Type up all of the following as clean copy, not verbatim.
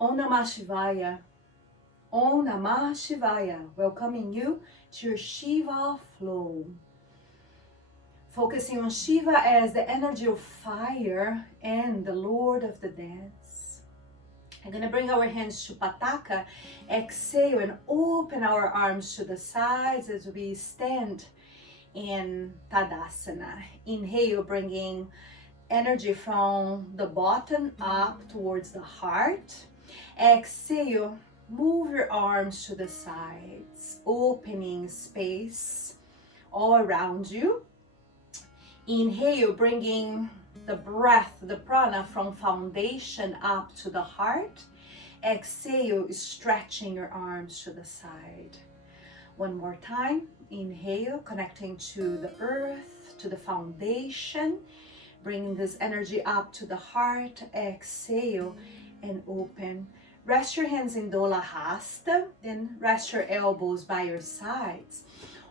Om Namah Shivaya. Om Namah Shivaya. Welcoming you to your Shiva flow. Focusing on Shiva as the energy of fire and the Lord of the dance. I'm going to bring our hands to Pataka. Exhale and open our arms to the sides as we stand in Tadasana. Inhale, bringing energy from the bottom up towards the heart. Exhale, move your arms to the sides, opening space all around you. Inhale, bringing the breath, the prana from foundation up to the heart. Exhale, stretching your arms to the side. One more time. Inhale, connecting to the earth, to the foundation. Bringing this energy up to the heart. Exhale and open. Rest your hands in Dola Hasta. Then rest your elbows by your sides.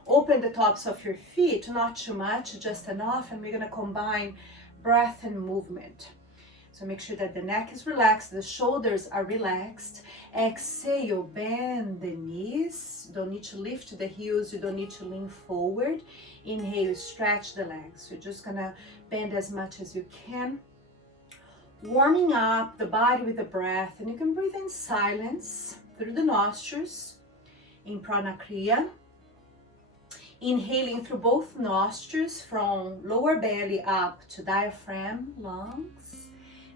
Open the tops of your feet, not too much, just enough. And we're going to combine breath and movement. So make sure that the neck is relaxed, the shoulders are relaxed. Exhale, bend the knees. Don't need to lift the heels, you don't need to lean forward. Inhale, stretch the legs. You're just gonna bend as much as you can. Warming up the body with the breath, and you can breathe in silence through the nostrils in Prana Kriya. Inhaling through both nostrils from lower belly up to diaphragm, lungs.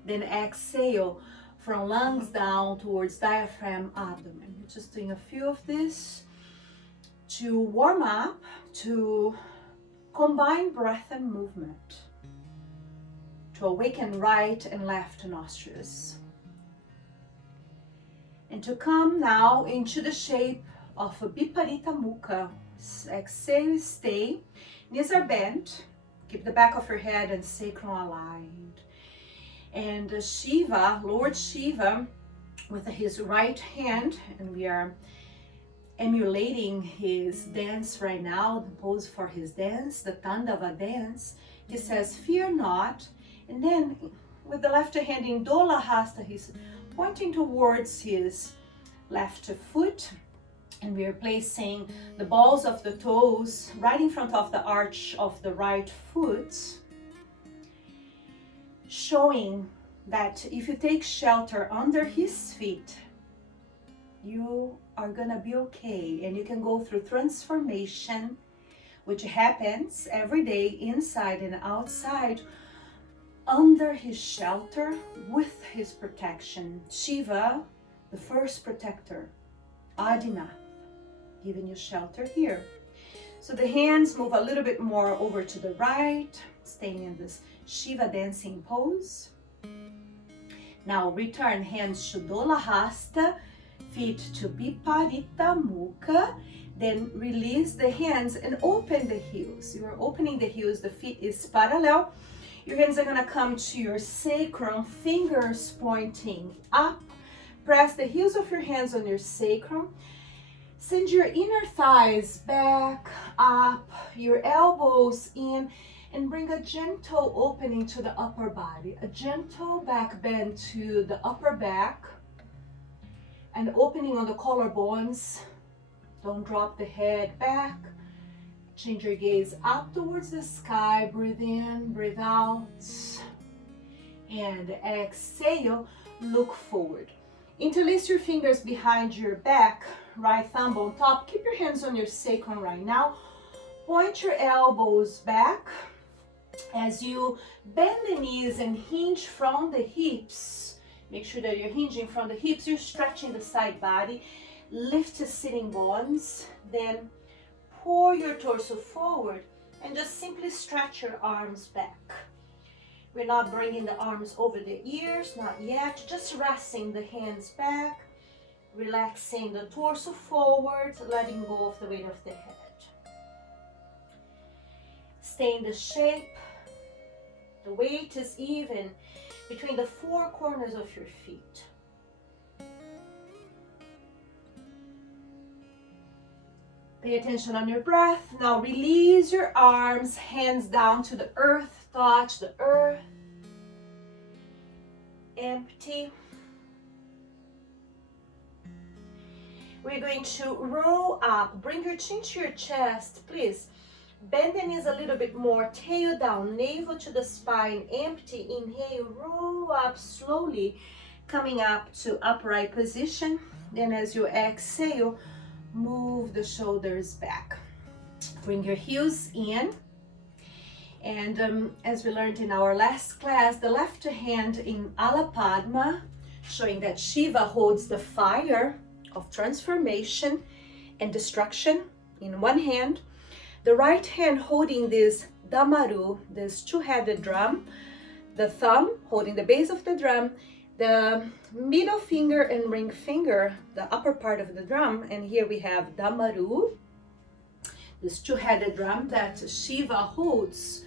Then exhale from lungs down towards diaphragm, abdomen. We're just doing a few of this to warm up, to combine breath and movement, to awaken right and left nostrils. And to come now into the shape of a Viparita Mukha. Exhale, stay. Knees are bent. Keep the back of your head and sacrum aligned. And Shiva, Lord Shiva, with his right hand, and we are emulating his dance right now, the pose for his dance, the Tandava dance. He says, fear not. And then with the left hand in Dola Hasta, he's pointing towards his left foot. And we are placing the balls of the toes right in front of the arch of the right foot, showing that if you take shelter under his feet, you are gonna be okay, and you can go through transformation, which happens every day inside and outside, under his shelter with his protection. Shiva, the first protector, Adinath, giving you shelter here. So the hands move a little bit more over to the right, staying in this Shiva dancing pose. Now return hands to Dola Hasta, feet to Viparita Mukha. Then release the hands and open the heels. You are opening the heels, the feet is parallel. Your hands are gonna come to your sacrum, fingers pointing up. Press the heels of your hands on your sacrum. Send your inner thighs back, up, your elbows in, and bring a gentle opening to the upper body. A gentle back bend to the upper back, and opening on the collarbones. Don't drop the head back. Change your gaze up towards the sky. Breathe in, breathe out. And exhale, look forward. Interlace your fingers behind your back, right thumb on top. Keep your hands on your sacrum right now. Point your elbows back as you bend the knees and hinge from the hips. Make sure that you're hinging from the hips. You're stretching the side body. Lift the sitting bones. Then pour your torso forward and just simply stretch your arms back. We're not bringing the arms over the ears, not yet. Just resting the hands back, relaxing the torso forward, letting go of the weight of the head. Stay in the shape. The weight is even between the four corners of your feet. Pay attention on your breath. Now release your arms, hands down to the earth. Touch the earth. Empty. We're going to roll up. Bring your chin to your chest, please. Bend the knees a little bit more. Tail down, navel to the spine. Empty. Inhale, roll up slowly, coming up to upright position. Then as you exhale, move the shoulders back. Bring your heels in. And as we learned in our last class, the left hand in Alapadma, showing that Shiva holds the fire of transformation and destruction in one hand. The right hand holding this damaru, this two-headed drum. The thumb holding the base of the drum. The middle finger and ring finger, the upper part of the drum. And here we have damaru, this two-headed drum that Shiva holds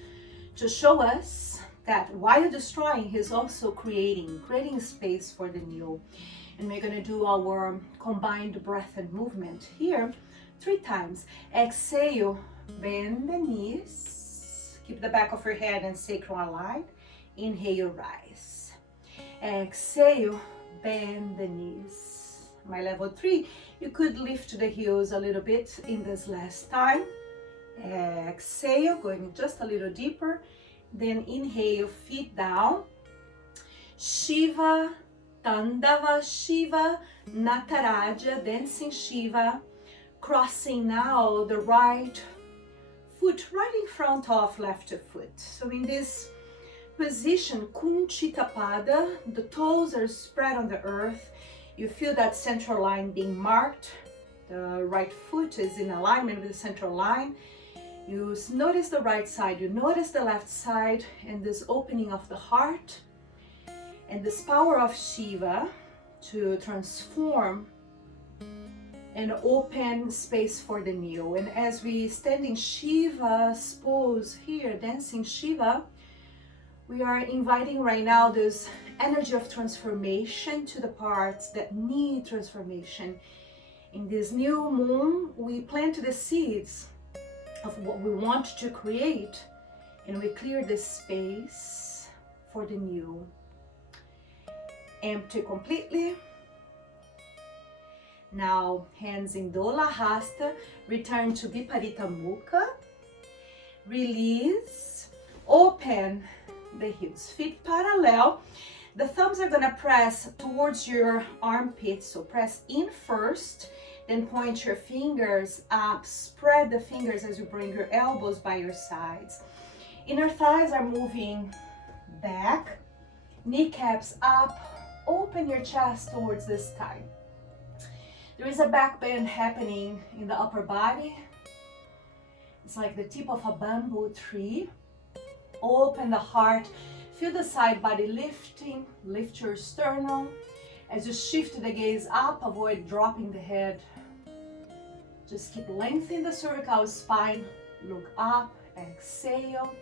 to show us that while destroying, he's also creating space for the new. And we're going to do our combined breath and movement here 3 times. Exhale, bend the knees. Keep the back of your head and sacrum aligned. Inhale, rise. Exhale, bend the knees. My level 3, you could lift the heels a little bit in this last time. Exhale, going just a little deeper. Then inhale, feet down. Shiva, Tandava, Shiva Nataraja, dancing Shiva. Crossing now the right foot right in front of left foot. So in this position, Kunchita Pada, the toes are spread on the earth. You feel that central line being marked. The right foot is in alignment with the central line. You notice the right side, you notice the left side, and this opening of the heart. And this power of Shiva to transform and open space for the new. And as we stand in Shiva's pose here, dancing Shiva, we are inviting right now this energy of transformation to the parts that need transformation. In this new moon, we plant the seeds of what we want to create, and we clear the space for the new. Empty completely. Now, hands in Dola Hasta, return to Viparita Mukha. Release, open the heels, feet parallel. The thumbs are gonna press towards your armpits, so press in first, then point your fingers up, spread the fingers as you bring your elbows by your sides. Inner thighs are moving back, kneecaps up, open your chest towards the sky. There is a back bend happening in the upper body. It's like the tip of a bamboo tree. Open the heart, feel the side body lifting, lift your sternum. As you shift the gaze up, avoid dropping the head. Just keep lengthening the cervical spine. Look up, exhale.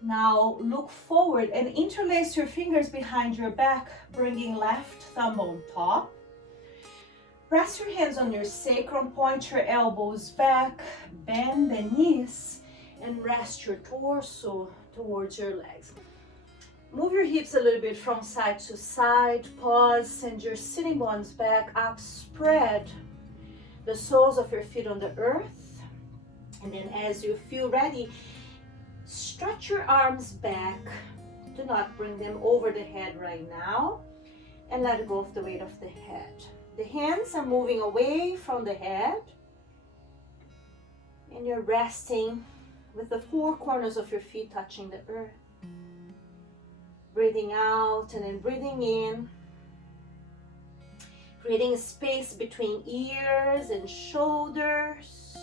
Now look forward and interlace your fingers behind your back, bringing left thumb on top. Press your hands on your sacrum, point your elbows back, bend the knees, and rest your torso towards your legs. Move your hips a little bit from side to side. Pause, send your sitting bones back up, spread the soles of your feet on the earth. And then as you feel ready, stretch your arms back. Do not bring them over the head right now. And let go of the weight of the head. The hands are moving away from the head. And you're resting with the 4 corners of your feet touching the earth. Breathing out and then breathing in. Creating a space between ears and shoulders.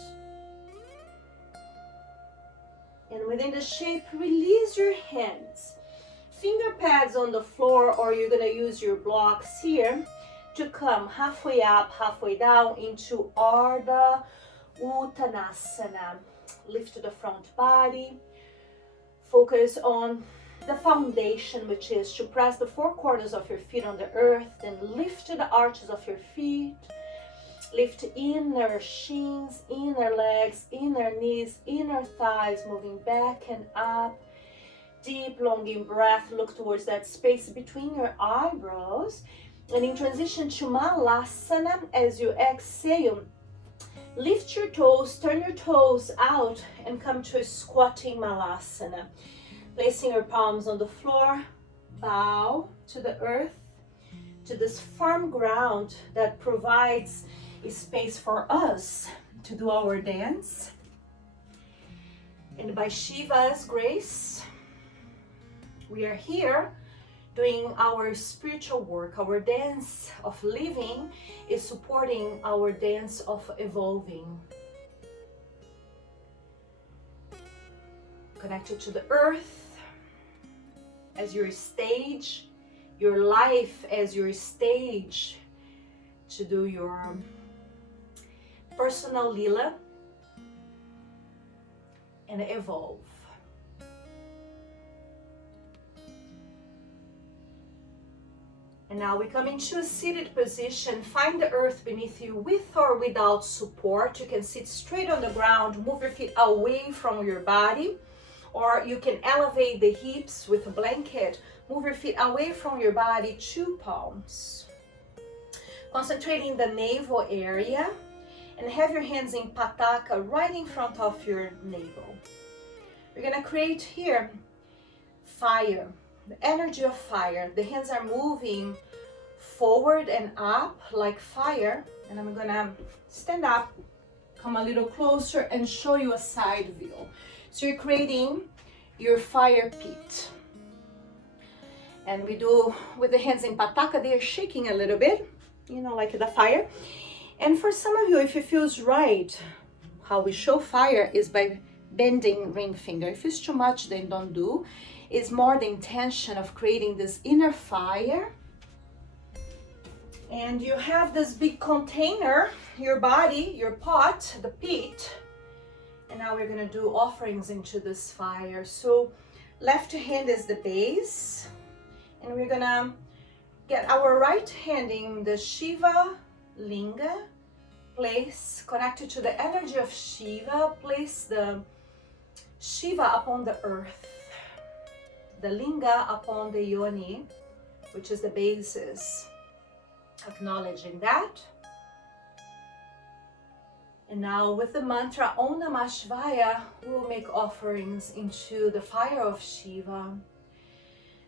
And within the shape, release your hands. Finger pads on the floor, or you're going to use your blocks here to come halfway up, halfway down into Ardha Uttanasana. Lift the front body. Focus on the foundation, which is to press the 4 corners of your feet on the earth, then lift the arches of your feet. Lift inner shins, inner legs, inner knees, inner thighs, moving back and up. Deep, longing breath. Look towards that space between your eyebrows. And in transition to Malasana, as you exhale, lift your toes, turn your toes out, and come to a squatting Malasana. Placing your palms on the floor, bow to the earth, to this firm ground that provides a space for us to do our dance. And by Shiva's grace, we are here doing our spiritual work. Our dance of living is supporting our dance of evolving. Connected to the earth as your stage, your life as your stage to do your personal lila and evolve. And now we come into a seated position. Find the earth beneath you with or without support. You can sit straight on the ground, move your feet away from your body, or you can elevate the hips with a blanket. Move your feet away from your body, 2 palms. Concentrating the navel area and have your hands in Pataka right in front of your navel. We're gonna create here fire, the energy of fire. The hands are moving forward and up like fire. And I'm gonna stand up, come a little closer and show you a side view. So you're creating your fire pit. And we do with the hands in Pataka, they are shaking a little bit, you know, like the fire. And for some of you, if it feels right, how we show fire is by bending ring finger. If it's too much, then don't do. It's more the intention of creating this inner fire. And you have this big container, your body, your pot, the pit. And now we're gonna do offerings into this fire. So left hand is the base. And we're gonna get our right hand in the Shiva Linga. Place, connected to the energy of Shiva, place the Shiva upon the earth. The Linga upon the Yoni, which is the basis. Acknowledging that. And now with the mantra Om Namah Shivaya, we will make offerings into the fire of Shiva.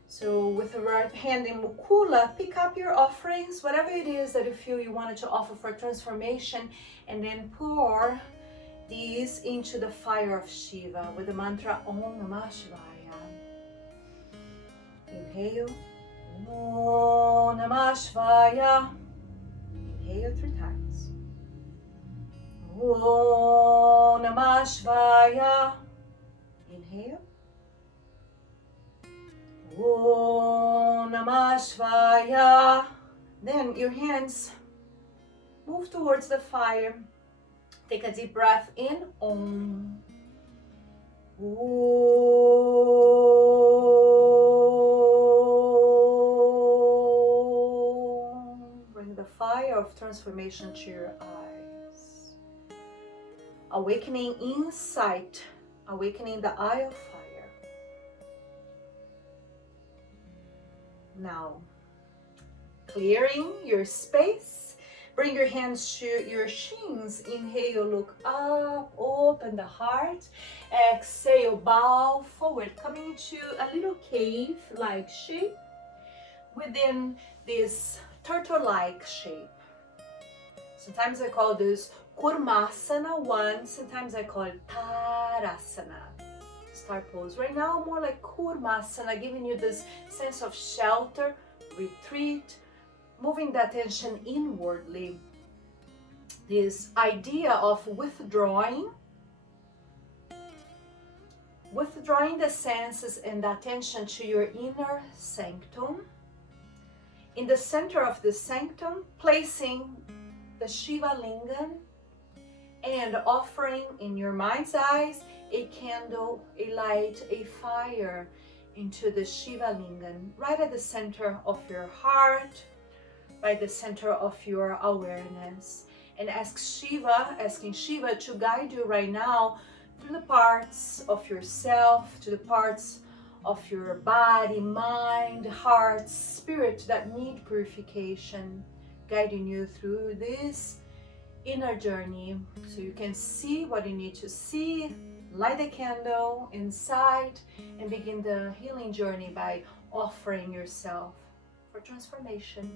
So with the right hand in Mukula, pick up your offerings, whatever it is that you feel you wanted to offer for transformation, and then pour these into the fire of Shiva with the mantra Om Namah Shivaya. Inhale, Om Namah Shivaya. Inhale 3 times. Om Namah Shivaya. Inhale. Om Namah Shivaya. Then your hands move towards the fire. Take a deep breath in. Om. Bring the fire of transformation to your eyes. Awakening insight. Awakening the eye of fire. Now, clearing your space. Bring your hands to your shins. Inhale, look up, open the heart. Exhale, bow forward, coming into a little cave-like shape within this turtle-like shape. Sometimes I call this Kurmasana 1, sometimes I call it Tadasana. Star pose. Right now, more like Kurmasana, giving you this sense of shelter, retreat, moving the attention inwardly. This idea of withdrawing the senses and the attention to your inner sanctum. In the center of the sanctum, placing the Shiva Lingam and offering in your mind's eyes a candle, a light, a fire into the Shiva Lingam, right at the center of your heart, right the center of your awareness. And asking Shiva to guide you right now through the parts of yourself, to the parts of your body, mind, heart, spirit that need purification, guiding you through this inner journey so you can see what you need to see, light a candle inside, and begin the healing journey by offering yourself for transformation.